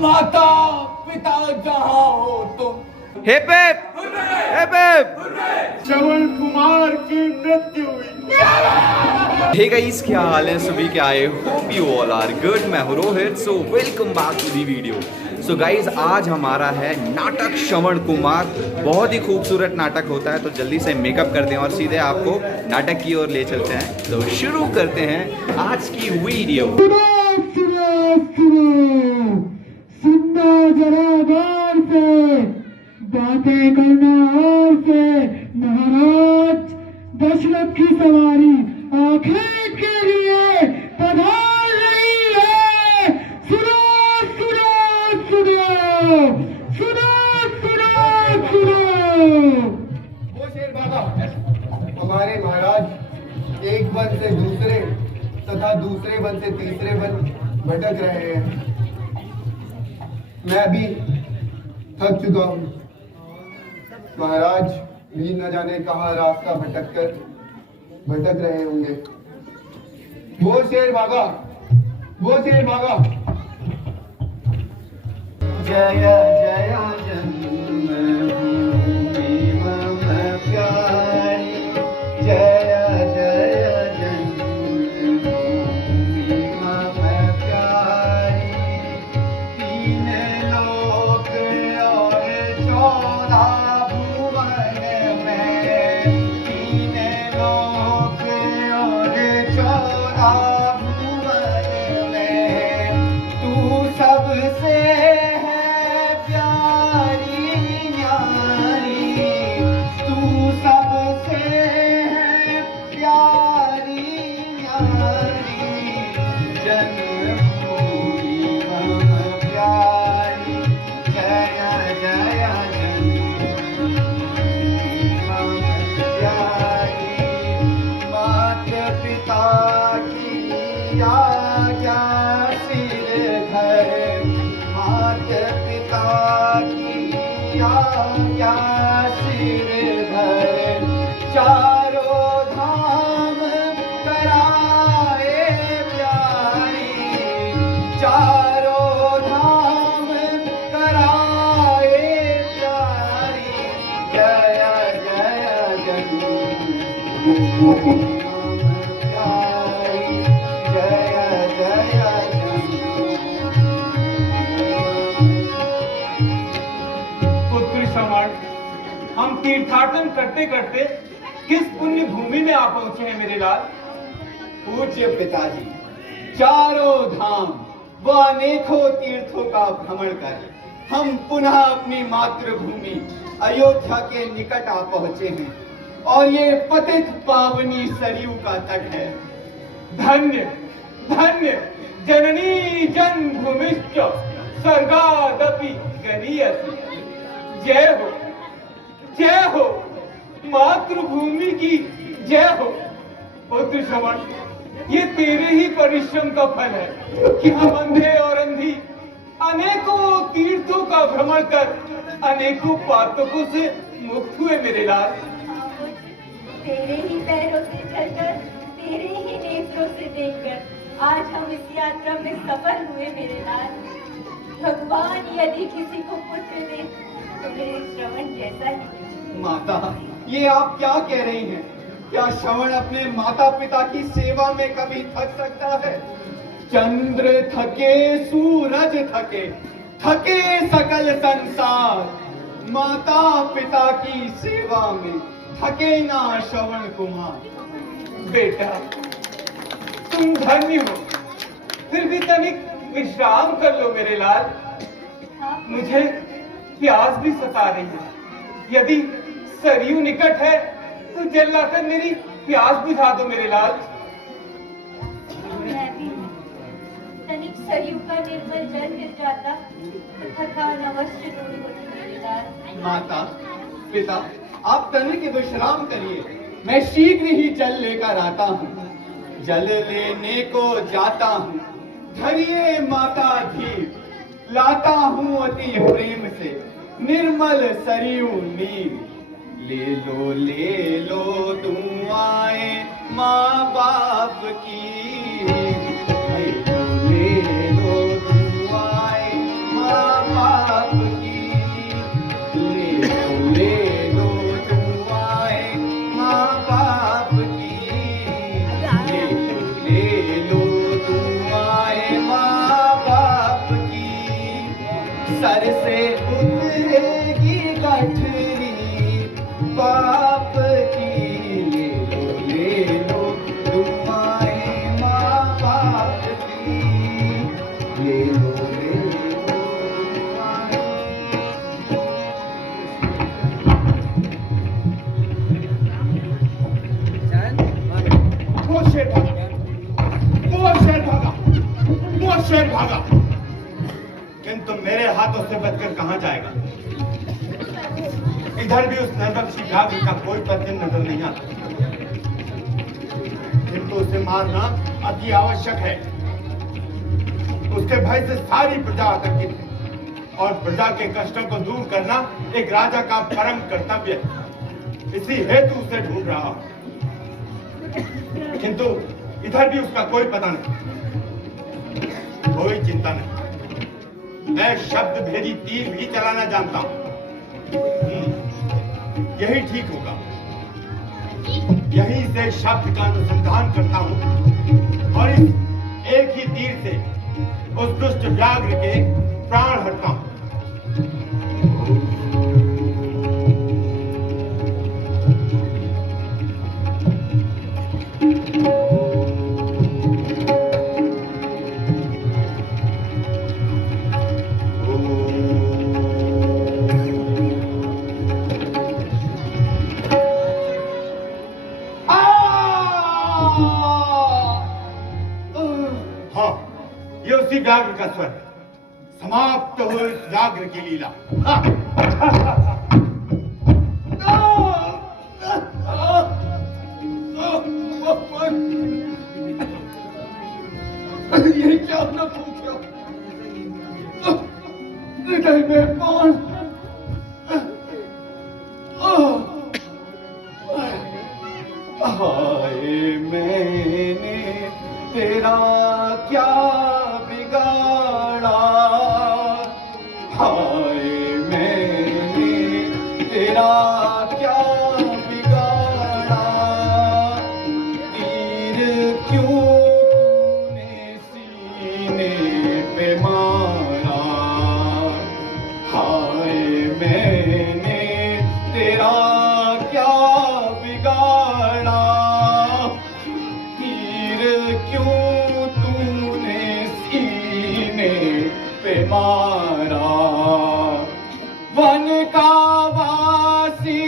माता पिता जहाँ हो तुम। हिप हिप हिप हिप। श्रवण कुमार की मृत्यु हुई। हे गाइस, क्या हाल है सभी के? I hope you all are good. मैं हूं Rohit, so welcome back to the video. So guys, आज हमारा है नाटक श्रवण कुमार। बहुत ही खूबसूरत नाटक होता है, तो जल्दी से मेकअप करते हैं और सीधे आपको नाटक की ओर ले चलते हैं। तो शुरू करते हैं आज की वीडियो। सुनना जरा गौर से, बातें करना और से। महाराज दशरथ की सवारी आखिर के लिए पधार रही है। सुनो सुनो सुनो सुनो सुनो सुनो। वो शेर बाबा, हमारे महाराज एक वन से दूसरे तथा दूसरे वन से तीसरे वन भटक रहे हैं। मैं भी थक चुका हूँ। महाराज भी न जाने कहाँ रास्ता भटक रहे होंगे। वो शेर भागा, वो शेर भागा। जय जय जन्मभूमि मम प्यारी, जय जय जन्मभूमि मम प्यारी। तीन लोक और 14 भुवन में, तीन लोक और 14 भुवन में, तू सबसे चारों धाम कराए प्यारी, चारों धाम कराए प्यारी। जय जय जन्मभूमि प्यारी, जय जय पुत्र श्रवण, हम तीर्थाटन करते करते किस पुण्य भूमि में आ पहुंचे हैं मेरे लाल? पूज्य पिताजी, चारों धाम व अनेकों तीर्थों का भ्रमण कर हम पुनः अपनी मातृभूमि अयोध्या के निकट आ पहुंचे हैं, और ये पतित पावनी सरयू का तट है। धन्य धन्य जननी जन्मभूमिश्च स्वर्गादपि गरीयसी। जय हो, जय हो, मातृभूमि की जय हो। पुत्र श्रवण, ये तेरे ही परिश्रम का फल है कि हम अंधे और अंधी अनेकों तीर्थों का भ्रमण कर अनेकों पातकों से मुक्त हुए मेरे लाल। तेरे ही पैरों से चलकर, तेरे ही नेत्रों से देखकर आज हम इस यात्रा में सफल हुए मेरे लाल। भगवान यदि किसी को पुत्र दे तो मेरे श्रवण जैसा ही। माता, ये आप क्या कह रही हैं? क्या श्रवण अपने माता पिता की सेवा में कभी थक सकता है? चंद्र थके, सूरज थके, थके सकल संसार, माता पिता की सेवा में थके ना श्रवण कुमार। बेटा, तुम धन्य हो, फिर भी तनिक विश्राम कर लो मेरे लाल। मुझे प्यास भी सता रही है। यदि सरयू निकट है तो जल लाकर मेरी प्यास बुझा दो मेरे लाल। मैं भी तनिक सरयू का निर्मल जल मिल जाता तो थकान अवश्य दूर होती मेरे लाल। माता पिता, आप तनिक विश्राम करिए, मैं शीघ्र ही जल लेकर आता हूँ। जल लेने को जाता हूँ, धरिए माता धीर, लाता हूँ अति प्रेम से निर्मल सरयू नीर। ले लो दुआएं माँ बाप की, ले लो दुआएं माँ सर से उतरेगी गठरी पाप की, ले लो दुआएं माँ बाप की, ले लो दुआएं। वो शेर भागा, वो शेर भागा, वो शेर भागा, किंतु मेरे हाथों से बचकर कहां जाएगा? इधर भी उस नरभक्षी व्याघ्र का कोई प्रतिबिंब नजर नहीं आता, किंतु उसे मारना अति आवश्यक है। उसके भय से सारी प्रजा आतंकित है और प्रजा के कष्टों को दूर करना एक राजा का परम कर्तव्य है। इसी हेतु उसे ढूंढ रहा हूं, किंतु इधर भी उसका कोई पता नहीं। कोई चिंता नहीं, मैं शब्द भेदी तीर भी चलाना जानता हूं। यही ठीक होगा, यहीं से शब्द का अनुसंधान करता हूं और इस एक ही तीर से उस दुष्ट व्याघ्र के प्राण हरता हूं। हाँ, ये उसी व्याघ्र का स्वर है। समाप्त हो इस व्याघ्र की लीला। ये क्या न पूछो, हृदय में कौन? हाय मैंने तेरा क्या बिगाड़ा, हाय मैंने तेरा क्या बिगाड़ा, तीर क्यों तूने सीने पे मारा, हाय मैंने तेरा क्या बिगाड़ा, तीर क्यों तूने सीने पे मारा, वन का वासी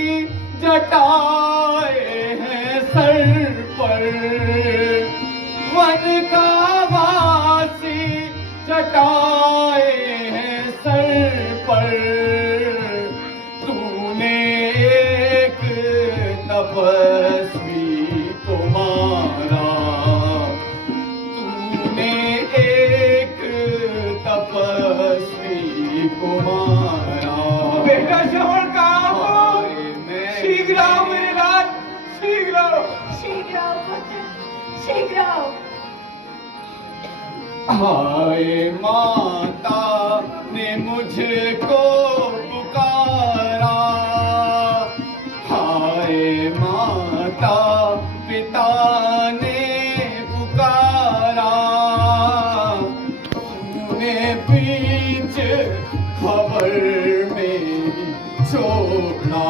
जटाए हैं सर पर, वन का वासी जटाए हैं सर पर, तूने एक तपस्वी को मारा, तूने एक तपस्वी को मारा। बेटा श्रवण कहाँ हो? शीघ्र आओ मेरे लाल, शीघ्र आओ। शीघ्र आओ पुत्र, शीघ्र आओ। हाय माता ने मुझको पुकारा, हाय माता पिता ने पुकारा, तूने बीच खबर में छोड़ा,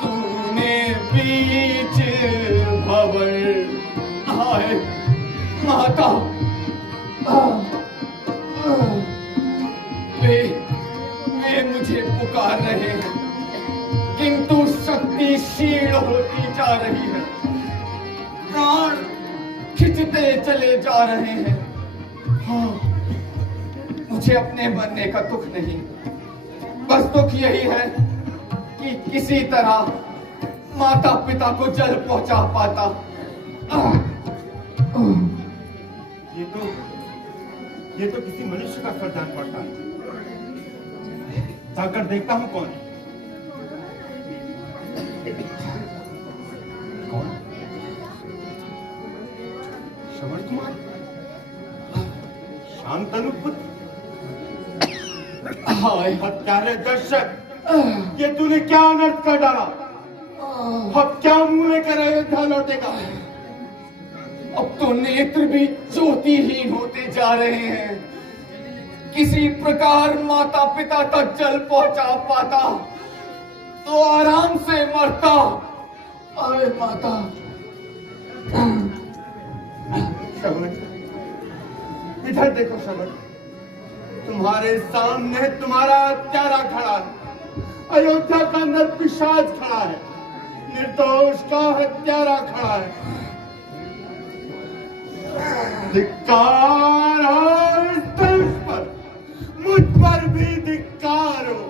तूने बीच खबर, हाय माता वे मुझे पुकार रहे हैं, किंतु शक्ति क्षीण होती जा रही है, प्राण खिंचते चले जा रहे हैं। हाँ, मुझे अपने मरने का दुख नहीं, बस दुख यही है कि किसी तरह माता पिता को जल पहुंचा पाता। ये तो किसी मनुष्य का सर जान पड़ता है। जाकर देखता हूँ कौन है। कौन? श्रवण कुमार, शांतनु पुत्र। हाय हत्यारे दर्शक, ये तूने क्या अनर्थ कर डाला? अब क्या मुंह लेकर अयोध्या लौटेगा? अब तो नेत्र भी ज्योतिहीन होते जा रहे हैं। किसी प्रकार माता पिता तक जल पहुंचा पाता तो आराम से मरता। अरे माता। श्रवण, इधर देखो श्रवण, तुम्हारे सामने तुम्हारा हत्यारा खड़ा है, अयोध्या का नरपिशाच खड़ा है, निर्दोष का हत्यारा खड़ा है। धिक्कार हो इस देश पर, मुझ पर भी धिक्कार हो।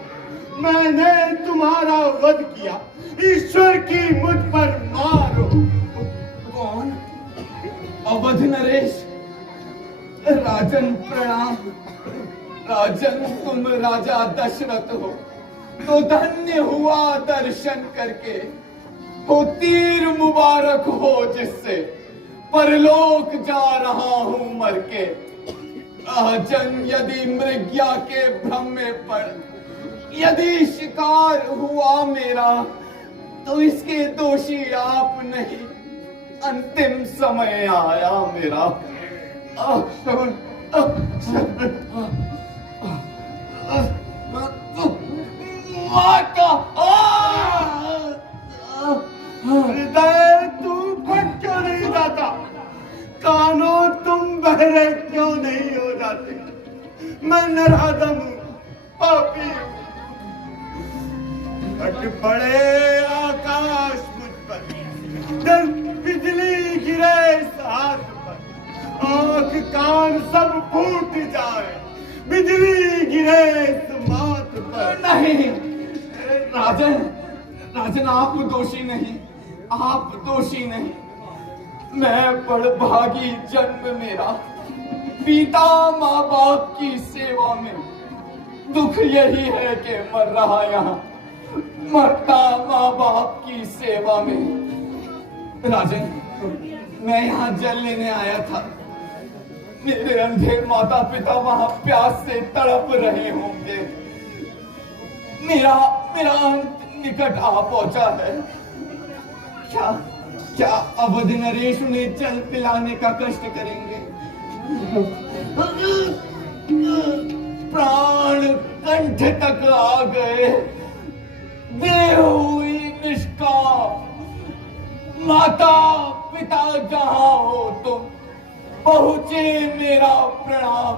मैंने तुम्हारा वध किया, ईश्वर की मुझ पर मार हो। कौन? अवध नरेश। राजन प्रणाम। राजन, तुम राजा दशरथ हो तो धन्य हुआ दर्शन करके। हो तीर मुबारक हो जिससे परलोक जा रहा हूं मर के। राजन, यदि मृग्या के भ्रम में पड़ यदि शिकार हुआ मेरा तो इसके दोषी आप नहीं, अंतिम समय आया मेरा। माता, हृदय तू फट क्यों नहीं जाता? कानों तुम बहरे क्यों नहीं हो जाते? मैं नराधम हूं, पापी हूं। फट पड़े आकाश मुझ पर, जब बिजली गिरे इस हाथ पर, आंख कान सब फूट जाए, बिजली गिरे इस माथ पर। नहीं राजन, राजन आप दोषी नहीं, आप दोषी नहीं। मैं बड़भागी जन्म मेरा, पिता माँ बाप की सेवा में। दुख यही है कि मर रहा यहाँ, मरता माँ बाप की सेवा में। राजन, मैं यहाँ जल लेने आया था। मेरे अंधे माता पिता वहां प्यास से तड़प रहे होंगे। मेरा अंत निकट आ पहुंचा है। क्या अवध नरेश उन्हें जल पिलाने का कष्ट करेंगे? प्राण कंठ तक आ गए, देह हुई निष्काम। माता पिता जहां हो तुम, पहुंचे मेरा प्रणाम।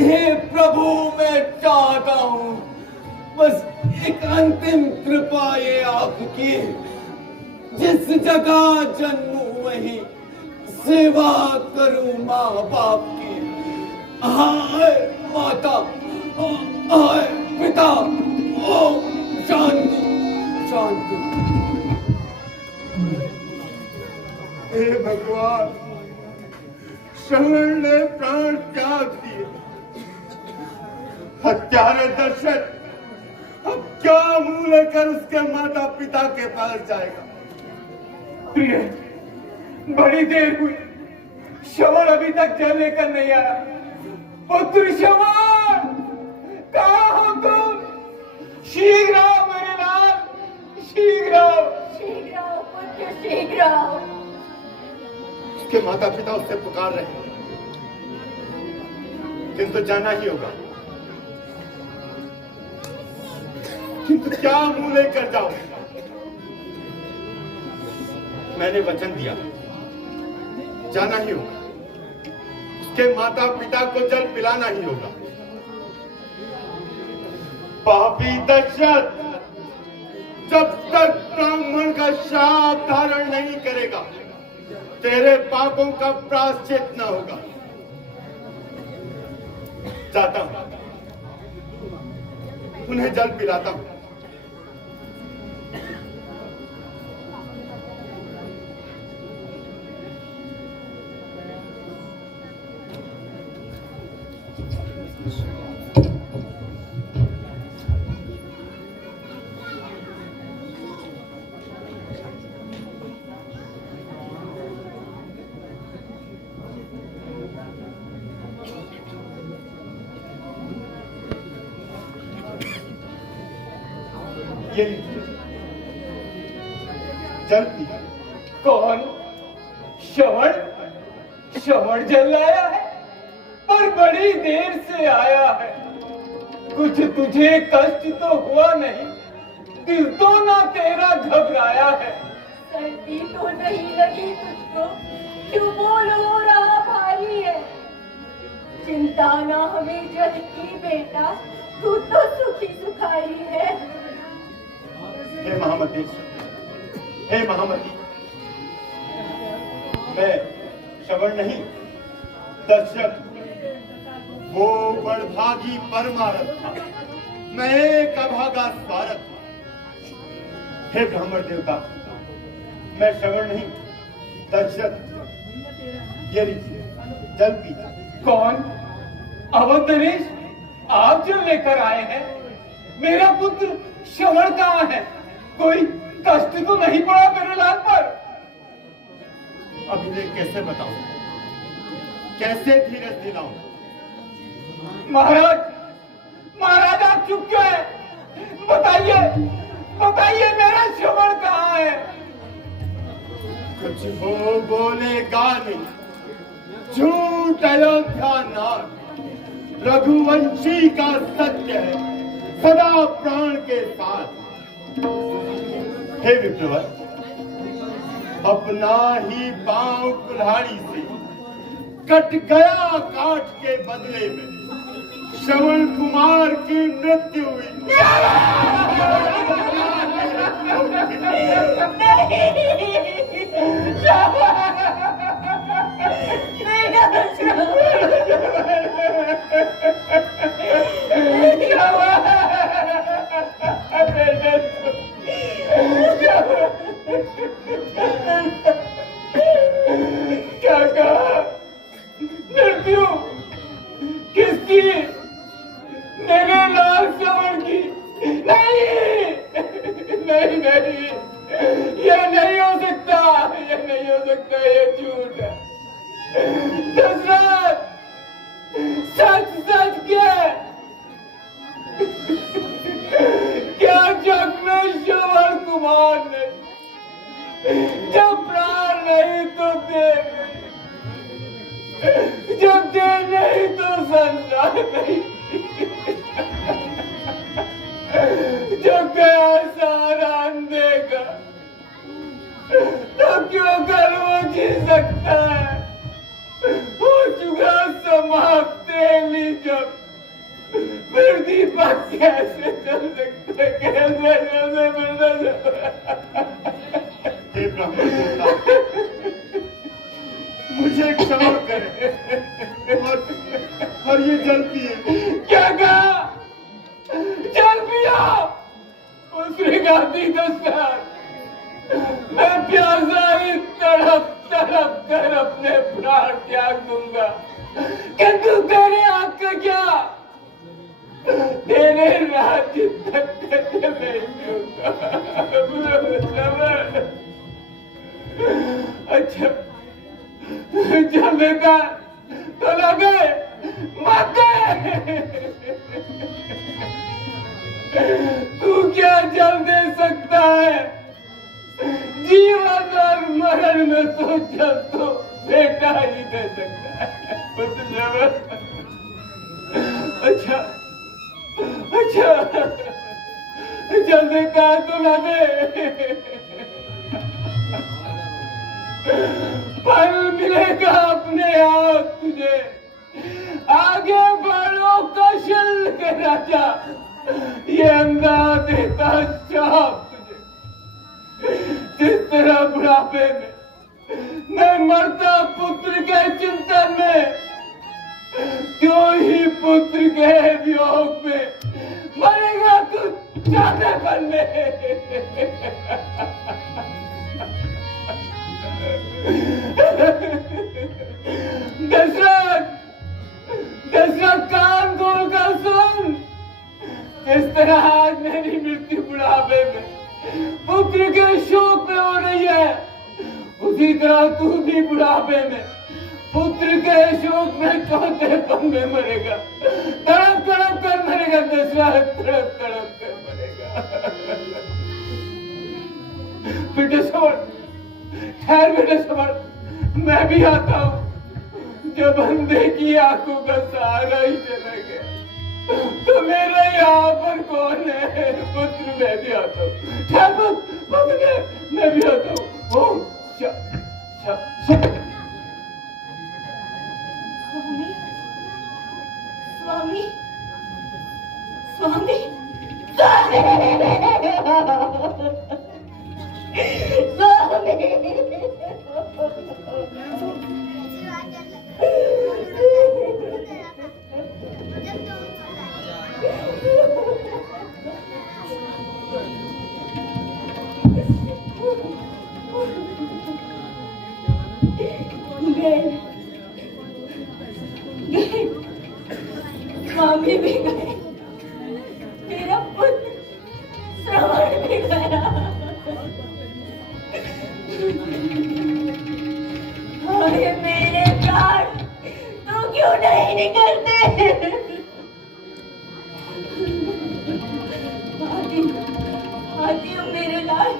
हे प्रभु, मैं चाहता हूं बस एक अंतिम कृपा ये आपकी, जिस जगह जन्मूं वहीं सेवा करूं माँ बाप की। हाय माता, हाय पिता, ओ शांति शांति। हे भगवान, श्रवण ने प्राण त्याग दिए। हत्यारे दशरथ अब क्या मुंह लेकर उसके माता पिता के पास जाएगा? प्रिय, बड़ी देर हुई, श्रवण अभी तक जल लेकर नहीं आया। पुत्र श्रवण, कहाँ हो तुम? शीघ्र आओ मेरे लाल, शीघ्र आओ। शीघ्र आओ पुत्र, शीघ्र आओ। उसके माता पिता उससे पुकार रहे हैं, किंतु जाना ही होगा। किंतु क्या मुंह लेकर जाऊं? मैंने वचन दिया, जाना ही होगा। उसके माता पिता को जल पिलाना ही होगा। पापी दशरथ जब तक ब्राह्मण का श्राप धारण नहीं करेगा, तेरे पापों का प्रायश्चित न होगा। जाता हूं, उन्हें जल पिलाता हूं। ये जल पी। कौन? श्रवण? श्रवण जल लाया है? पर बड़ी देर से आया है, कुछ तुझे कष्ट तो हुआ नहीं, दिल तो ना तेरा घबराया है। सर्दी तो नहीं लगी तुझको, क्यों बोल हो रहा भारी है। चिंता ना हमें जग की बेटा, तू तो सुखी सुखाई है। हे महामती, हे महामती, मैं श्रवण नहीं, दर्शक, वो बड़भागी परमारथ था, मैं एक अभागा स्वारथ था। हे ब्राह्मण देवता, मैं श्रवण नहीं, दर्शक, ये लीजिए जल पीजिए। कौन? अवध नरेश, आप जो लेकर आए हैं? मेरा पुत्र श्रवण कहाँ है? कोई कष्ट तो नहीं पड़ा मेरे लाल पर? अब इन्हें कैसे बताऊं, कैसे धीरज दिलाऊं? महाराज, महाराज आप चुप क्यों हैं? बताइए, बताइए मेरा श्रवण कहाँ है? कुछ हो बोलेगा नहीं, झूठ अयोध्या नाथ, रघुवंशी का सत्य है सदा प्राण के साथ। हे विप्रवर, अपना ही पांव कुल्हाड़ी से कट गया, काट के बदले में श्रवण कुमार की मृत्यु हुई। क्या कहा? मृत्यु किसकी? मेरे लाल श्रवण की? नहीं, नहीं, नहीं, ये नहीं हो सकता, ये नहीं हो सकता, ये झूठ है। दशरथ, सच सच क्या जग में श्रवण कुमार ने जब प्राण नहीं तो दे, जब दे नहीं तो संसार नहीं, जब गया सारा अंधेगा तो क्यों कर वो जी सकता है? हो चुका समाप्त तेली जब, फिर दीपक कैसे चल सकते, कैसे हे ब्राह्मण देवता, मुझे क्षमा करें और ये जल पिए। क्या कहा? जल पिया? उसने गाती दशरथ, मैं प्यासा ही तड़प तड़प कर अपने प्राण त्याग दूंगा, किंतु तेरे आंख का क्या? तेरे राज्य तक कदम नहीं दूंगा। अच्छा, जब देखा तो लगे मत दे। तू क्या जल दे सकता है? जीवन और मरण में तो जल तो बेटा ही दे सकता है। अच्छा, अच्छा, जल देता है तो लगे, फल मिलेगा अपने आप तुझे। आगे बढ़ो कौशल के राजा, ये अंधा देता शाप तुझे। जिस तरह बुढ़ापे में मैं मरता पुत्र के चिंतन में, क्यों ही पुत्र के वियोग में मरेगा तू जानेपन में। दशरथ, दशरथ कान खोल कर सुन। इस तरह आज मेरी मृत्यु बुढ़ापे में पुत्र के शोक में हो रही है, उसी तरह तू भी बुढ़ापे में पुत्र के शोक में चौथेपन में मरेगा। तड़प तड़प कर मरेगा दशरथ, तड़प तड़प कर मरेगा। बेटे श्रवण, ठहर बेटे श्रवण, मैं भी आता हूँ। जब बंदे की आंखों का सहारा ही चला गया तो मेरा यहाँ पर कौन है? पुत्र मैं भी आता हूँ। ठाकुर पुत्र मैं भी आता हूँ। ओम स्वामी स्वामी स्वामी भी गए, मेरा पुत्र श्रवण भी गया। अरे मेरे प्राण तू क्यों नहीं निकलते? आती हूँ मेरे लाल,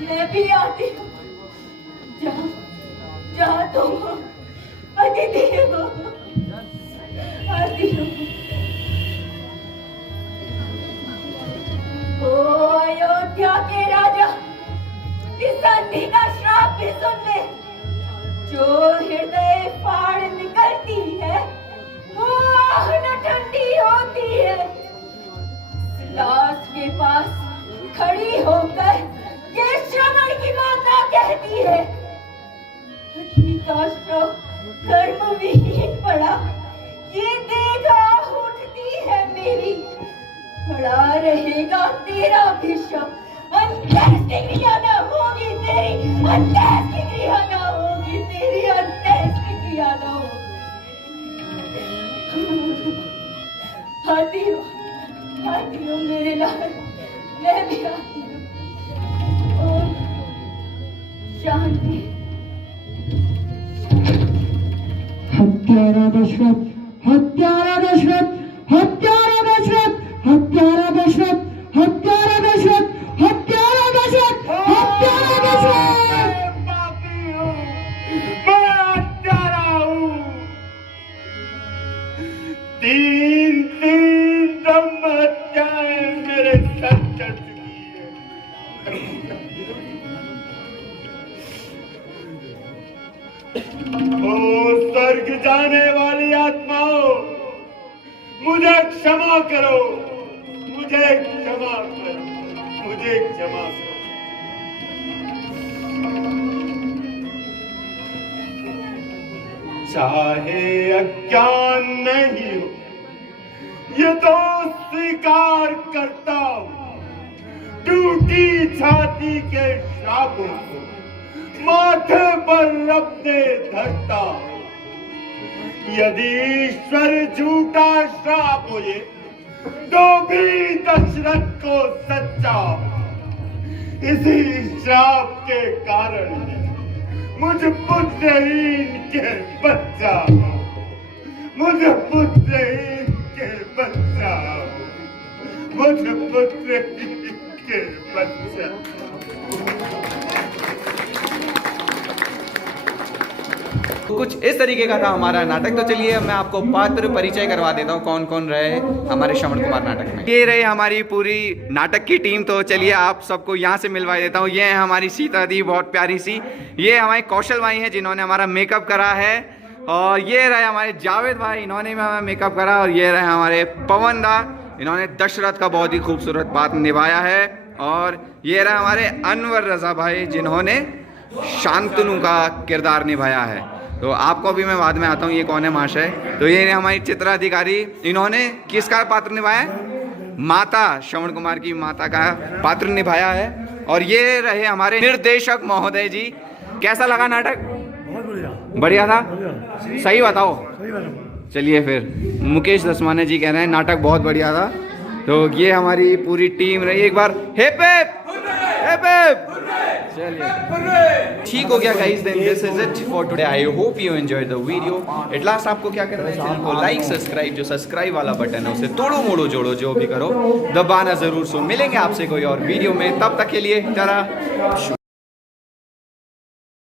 मैं भी आती हूँ। जहाँ तुम हो अतिथि हो, आती हूँ। ओ अयोध्या के राजा, इस संधि का श्राप भी सुन ले। जो हृदय फाड़ निकलती है वो न ठंडी होती है। लाश के पास खड़ी होकर ये श्रवण की माता कहती है, का श्रव धर्म विहीन पड़ा, ये देखा उठती है मेरी। खड़ा रहेगा तेरा भी शव, अंत्येष्टि क्रिया न होगी तेरी, अंत्येष्टि क्रिया न होगी तेरी, अंत्येष्टि क्रिया न होगी। आती हूँ मेरे लाल, मैं भी आती हूँ। ओम शांति। हत्यारा दशरथ, हत्यारा दशरथ, हत्यारा दशरथ, हत्यारा दशरथ, हत्यारा दशरथ, हत्यारा दशरथ, हत्यारा दशरथ। पापी हूँ, मैं हत्यारा हूँ। तीन ब्रह्म हत्याएं मेरे सर चढ़ चुकी है। ओ स्वर्ग जाने वाली आत्माओं, मुझे क्षमा करो, मुझे क्षमा करो, मुझे क्षमा करो। चाहे अज्ञान नहीं हो, ये तो स्वीकार करता हूं। टूटी छाती के श्रापों को माथे पर रखते धरता हूं। यदि ईश्वर झूठा श्राप हो ये, तो भी दशरथ को सच्चा हो। इसी श्राप के कारण मुझ पुत्रहीन के बच्चा हो, मुझ पुत्रहीन के बच्चा हो, मुझ पुत्रहीन के बच्चा। कुछ इस तरीके का था हमारा नाटक। तो चलिए मैं आपको पात्र परिचय करवा देता हूँ कौन कौन रहे हमारे श्रवण कुमार नाटक में। ये रहे हमारी पूरी नाटक की टीम। तो चलिए आप सबको यहाँ से मिलवा देता हूँ। ये है हमारी सीता दी, बहुत प्यारी सी। ये हमारे कौशल भाई हैं जिन्होंने हमारा मेकअप करा है। और ये रहे हमारे जावेद भाई, इन्होंने भी हमारा मेकअप करा। और ये रहे हमारे पवन दा, इन्होंने दशरथ का बहुत ही खूबसूरत पात्र निभाया है। और ये रहे हमारे अनवर रजा भाई जिन्होंने शांतनु का किरदार निभाया है। तो आपको भी मैं बाद में आता हूँ ये कौन है महाशय। तो ये हमारी चित्रा अधिकारी, इन्होंने किसका पात्र निभाया है? माता, श्रवण कुमार की माता का पात्र निभाया है। और ये रहे हमारे निर्देशक महोदय जी। कैसा लगा नाटक? बहुत बढ़िया। बढ़िया था? सही बताओ। चलिए फिर मुकेश दसमाने जी कह रहे हैं नाटक बहुत बढ़िया था। तो ये हमारी पूरी टीम रही। एक बार हिप हिप हिप हिप। चलिए ठीक हो गया guys, then this is it for today. I hope you enjoyed the video. At last आपको क्या करना है? चैनल को लाइक, सब्सक्राइब, जो सब्सक्राइब वाला बटन है उसे तोड़ो मोड़ो जोड़ो जो भी करो दबाना जरूर। सो मिलेंगे आपसे कोई और वीडियो में, तब तक के लिए टाटा।